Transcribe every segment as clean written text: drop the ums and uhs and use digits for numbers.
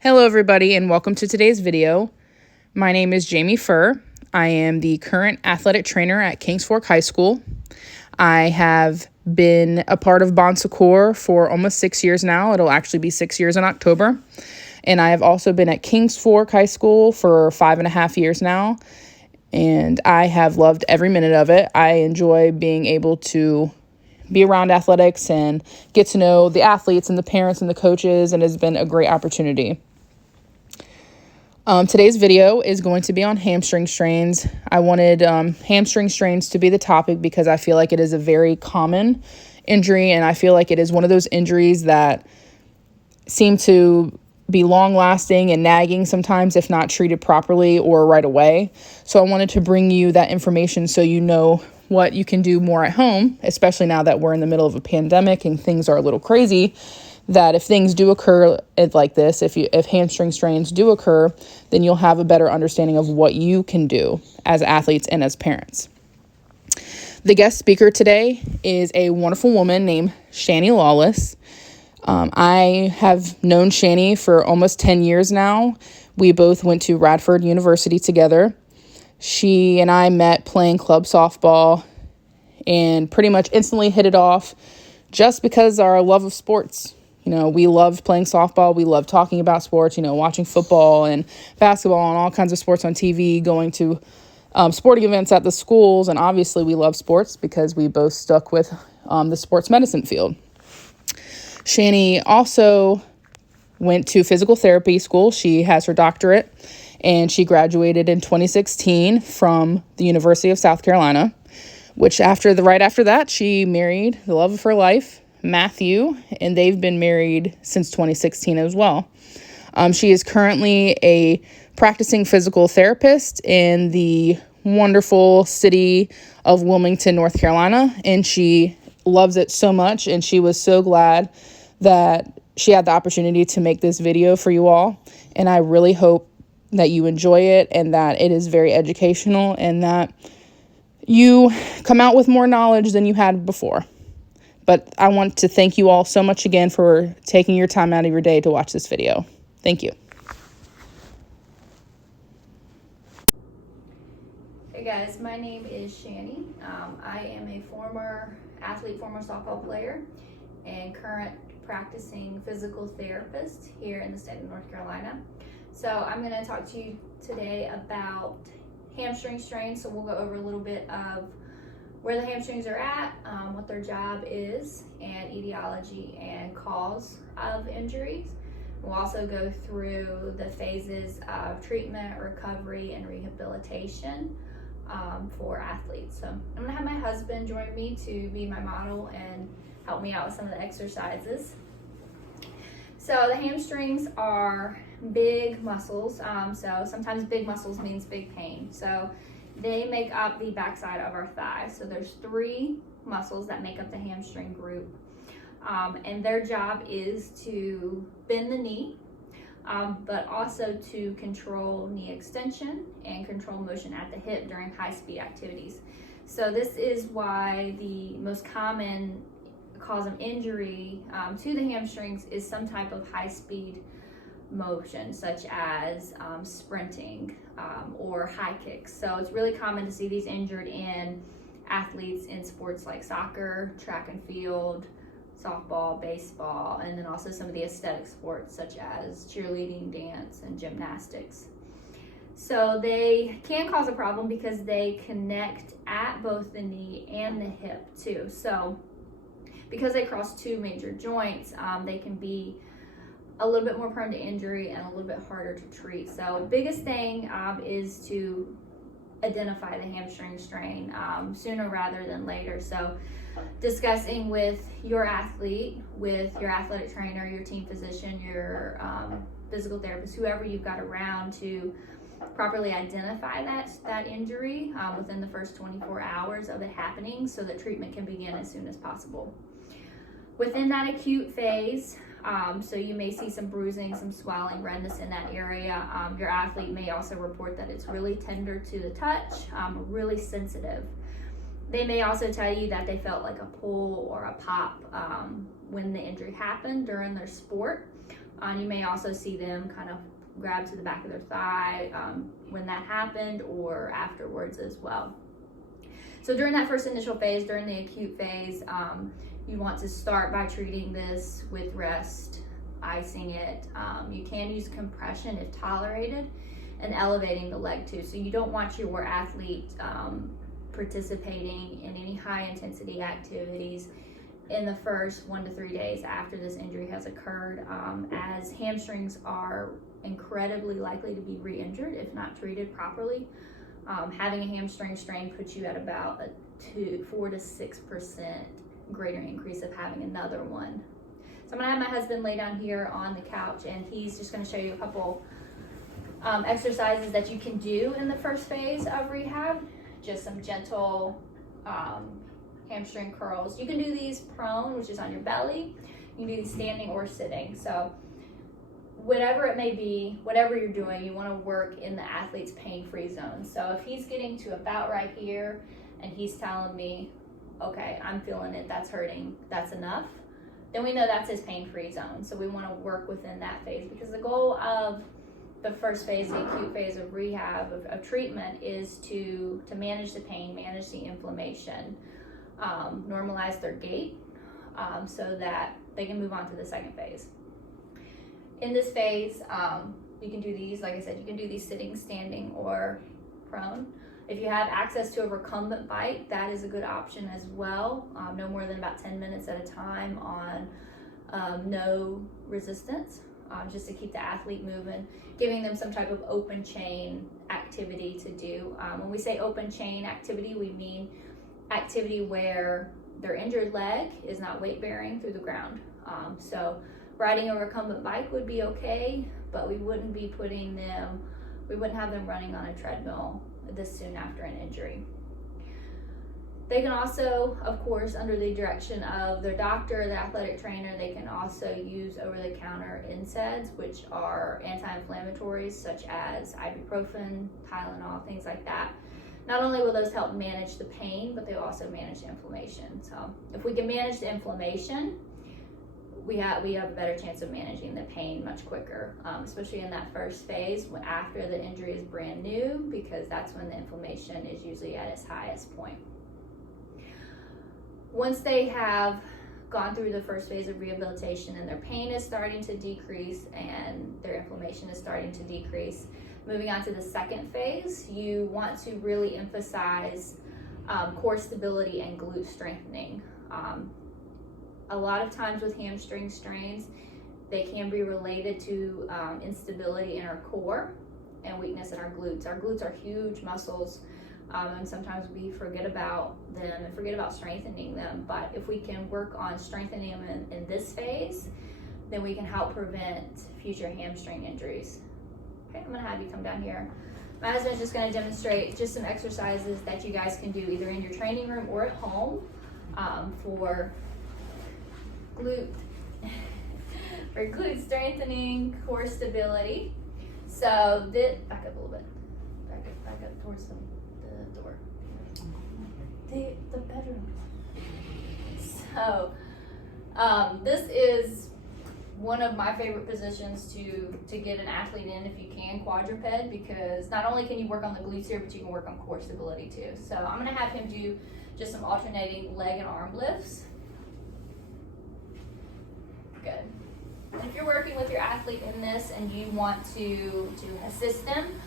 Hello everybody and welcome to today's video. My name is Jamie Furr. I am the current athletic trainer at Kings Fork High School. I have been a part of Bon Secours for almost 6 years now. It'll actually be 6 years in October. And I have also been at Kings Fork High School for 5.5 years now. And I have loved every minute of it. I enjoy being able to be around athletics and get to know the athletes and the parents and the coaches, and it has been a great opportunity. Today's video is going to be on hamstring strains. I wanted hamstring strains to be the topic because I feel like it is a very common injury, and I feel like it is one of those injuries that seem to be long-lasting and nagging sometimes if not treated properly or right away. So I wanted to bring you that information so you know what you can do more at home, especially now that we're in the middle of a pandemic and things are a little crazy, that if things do occur like this, if hamstring strains do occur, then you'll have a better understanding of what you can do as athletes and as parents. The guest speaker today is a wonderful woman named Shani Lawless. I have known Shani for almost 10 years now. We both went to Radford University together. She and I met playing club softball and pretty much instantly hit it off just because our love of sports. You know, we loved playing softball. We loved talking about sports, watching football and basketball and all kinds of sports on TV, going to sporting events at the schools. And obviously we love sports because we both stuck with the sports medicine field. Shani also went to physical therapy school. She has her doctorate, and she graduated in 2016 from the University of South Carolina, which right after that, she married the love of her life, Matthew, and they've been married since 2016 as well. She is currently a practicing physical therapist in the wonderful city of Wilmington, North Carolina, and she loves it so much, and she was so glad that she had the opportunity to make this video for you all. And I really hope that you enjoy it and that it is very educational and that you come out with more knowledge than you had before. But I want to thank you all so much again for taking your time out of your day to watch this video. Thank you. Hey guys, my name is Shani. I am a former athlete, former softball player, and current practicing physical therapist here in the state of North Carolina. So I'm going to talk to you today about hamstring strains. So we'll go over a little bit of where the hamstrings are at, what their job is, and etiology and cause of injuries. We'll also go through the phases of treatment, recovery, and rehabilitation for athletes. So I'm going to have my husband join me to be my model and help me out with some of the exercises. So the hamstrings are big muscles. So sometimes big muscles means big pain. So they make up the backside of our thigh. So there's 3 muscles that make up the hamstring group. And their job is to bend the knee, but also to control knee extension and control motion at the hip during high-speed activities. So this is why the most common cause of injury to the hamstrings is some type of high-speed motion, such as sprinting or high kicks. So it's really common to see these injured in athletes in sports like soccer, track and field, softball, baseball, and then also some of the aesthetic sports such as cheerleading, dance, and gymnastics. So they can cause a problem because they connect at both the knee and the hip too. So because they cross 2 major joints, they can be a little bit more prone to injury and a little bit harder to treat. So biggest thing is to identify the hamstring strain sooner rather than later. So discussing with your athlete, with your athletic trainer, your team physician, your physical therapist, whoever you've got around to properly identify that injury within the first 24 hours of it happening so that treatment can begin as soon as possible. Within that acute phase, so you may see some bruising, some swelling, redness in that area. Your athlete may also report that it's really tender to the touch, really sensitive. They may also tell you that they felt like a pull or a pop when the injury happened during their sport, You may also see them kind of grab to the back of their thigh when that happened, or afterwards as well. So during that first initial phase, during the acute phase, you want to start by treating this with rest, icing it. You can use compression if tolerated, and elevating the leg too. So you don't want your athlete participating in any high intensity activities in the first 1 to 3 days after this injury has occurred, as hamstrings are incredibly likely to be re-injured if not treated properly. Having a hamstring strain puts you at about a 4 to 6% greater increase of having another one. So I'm gonna have my husband lay down here on the couch, and he's just gonna show you a couple exercises that you can do in the first phase of rehab. Just some gentle hamstring curls. You can do these prone, which is on your belly. You can do these standing or sitting. So whatever it may be, whatever you're doing, you want to work in the athlete's pain-free zone. So if he's getting to about right here and he's telling me, okay, I'm feeling it, that's hurting, that's enough, then we know that's his pain-free zone. So we want to work within that phase, because the goal of the first phase, the acute phase of rehab, of treatment, is to manage the pain, manage the inflammation, normalize their gait, so that they can move on to the second phase. In this phase, you can do these, like I said, you can do these sitting, standing, or prone. If you have access to a recumbent bike, that is a good option as well. No more than about 10 minutes at a time on no resistance, just to keep the athlete moving, giving them some type of open chain activity to do. When we say open chain activity, we mean activity where their injured leg is not weight bearing through the ground. So riding a recumbent bike would be okay, but we wouldn't have them running on a treadmill this soon after an injury. They can also, of course, under the direction of their doctor, the athletic trainer, they can also use over-the-counter NSAIDs, which are anti-inflammatories such as ibuprofen, Tylenol, things like that. Not only will those help manage the pain, but they also manage the inflammation. So if we can manage the inflammation, we have a better chance of managing the pain much quicker, especially in that first phase after the injury is brand new, because that's when the inflammation is usually at its highest point. Once they have gone through the first phase of rehabilitation and their pain is starting to decrease and their inflammation is starting to decrease, moving on to the second phase, you want to really emphasize core stability and glute strengthening. A lot of times with hamstring strains, they can be related to instability in our core and weakness in our glutes. Our glutes are huge muscles, and sometimes we forget about them and forget about strengthening them. But if we can work on strengthening them in this phase, then we can help prevent future hamstring injuries. Okay, I'm gonna have you come down here. My husband's just gonna demonstrate just some exercises that you guys can do either in your training room or at home for glute strengthening, core stability. So back up a little bit, back up towards the door, the bedroom. So this is one of my favorite positions to get an athlete in, if you can, quadruped, because not only can you work on the glutes here, but you can work on core stability too. So I'm gonna have him do just some alternating leg and arm lifts. Good. And if you're working with your athlete in this and you want to assist them,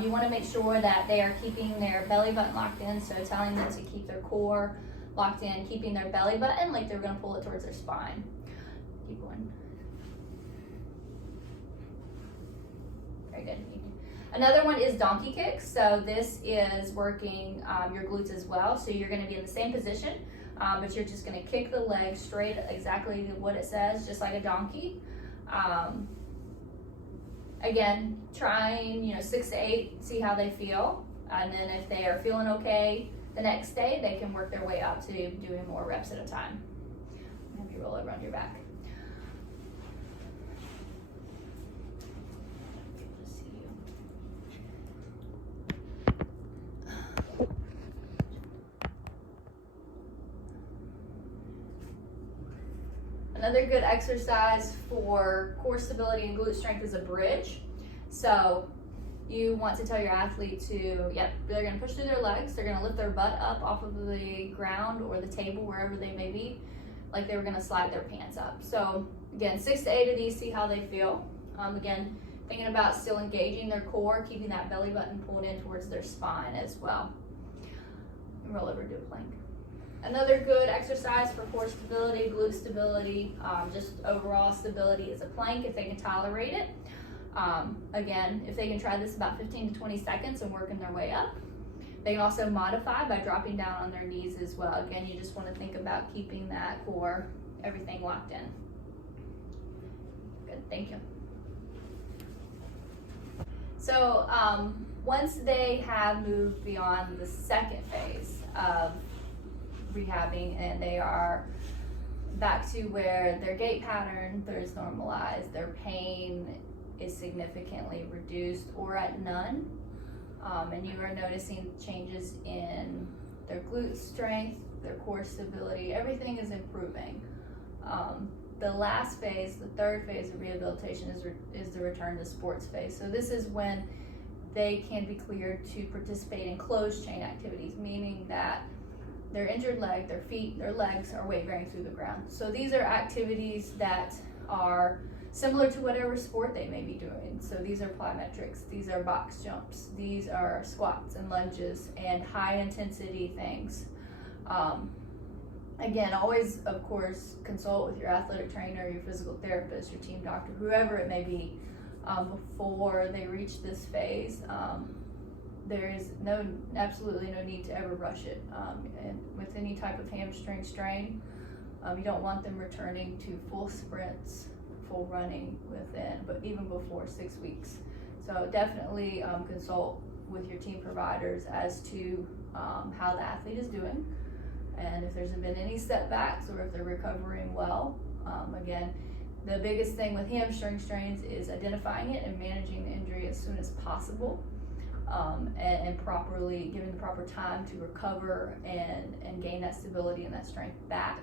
you want to make sure that they are keeping their belly button locked in, so telling them to keep their core locked in, keeping their belly button like they're going to pull it towards their spine. Keep going. Very good. Another one is donkey kicks. So this is working your glutes as well. So you're going to be in the same position, but you're just going to kick the leg straight, exactly what it says, just like a donkey. Again, trying 6 to 8, see how they feel, and then if they are feeling okay the next day, they can work their way up to doing more reps at a time. Have you roll over on your back. Another good exercise for core stability and glute strength is a bridge. So you want to tell your athlete to, they're gonna push through their legs, they're gonna lift their butt up off of the ground or the table, wherever they may be, like they were gonna slide their pants up. So again, 6 to 8 of these, see how they feel. Again, thinking about still engaging their core, keeping that belly button pulled in towards their spine as well. And roll over, do a plank. Another good exercise for core stability, glute stability, just overall stability is a plank if they can tolerate it. Again, if they can try this about 15 to 20 seconds and working their way up. They can also modify by dropping down on their knees as well. Again, you just want to think about keeping that core, everything locked in. Good, thank you. So once they have moved beyond the second phase of rehabbing and they are back to where their gait pattern is normalized, their pain is significantly reduced or at none, and you are noticing changes in their glute strength, their core stability, everything is improving. The last phase, the third phase of rehabilitation is the return to sports phase. So this is when they can be cleared to participate in closed chain activities, meaning that their injured leg, their feet, their legs are weight bearing through the ground. So these are activities that are similar to whatever sport they may be doing. So these are plyometrics, these are box jumps, these are squats and lunges and high intensity things. Again, always, of course, consult with your athletic trainer, your physical therapist, your team doctor, whoever it may be, before they reach this phase. There is absolutely no need to ever rush it. And with any type of hamstring strain, you don't want them returning to full sprints, full running but even before 6 weeks. So definitely consult with your team providers as to how the athlete is doing, and if there's been any setbacks or if they're recovering well. Again, the biggest thing with hamstring strains is identifying it and managing the injury as soon as possible, and properly giving the proper time to recover and gain that stability and that strength back,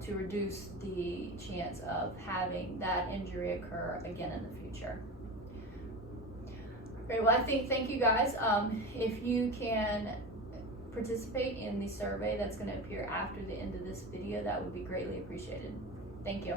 to reduce the chance of having that injury occur again in the future. Great, well, thank you guys. If you can participate in the survey that's going to appear after the end of this video, that would be greatly appreciated. Thank you.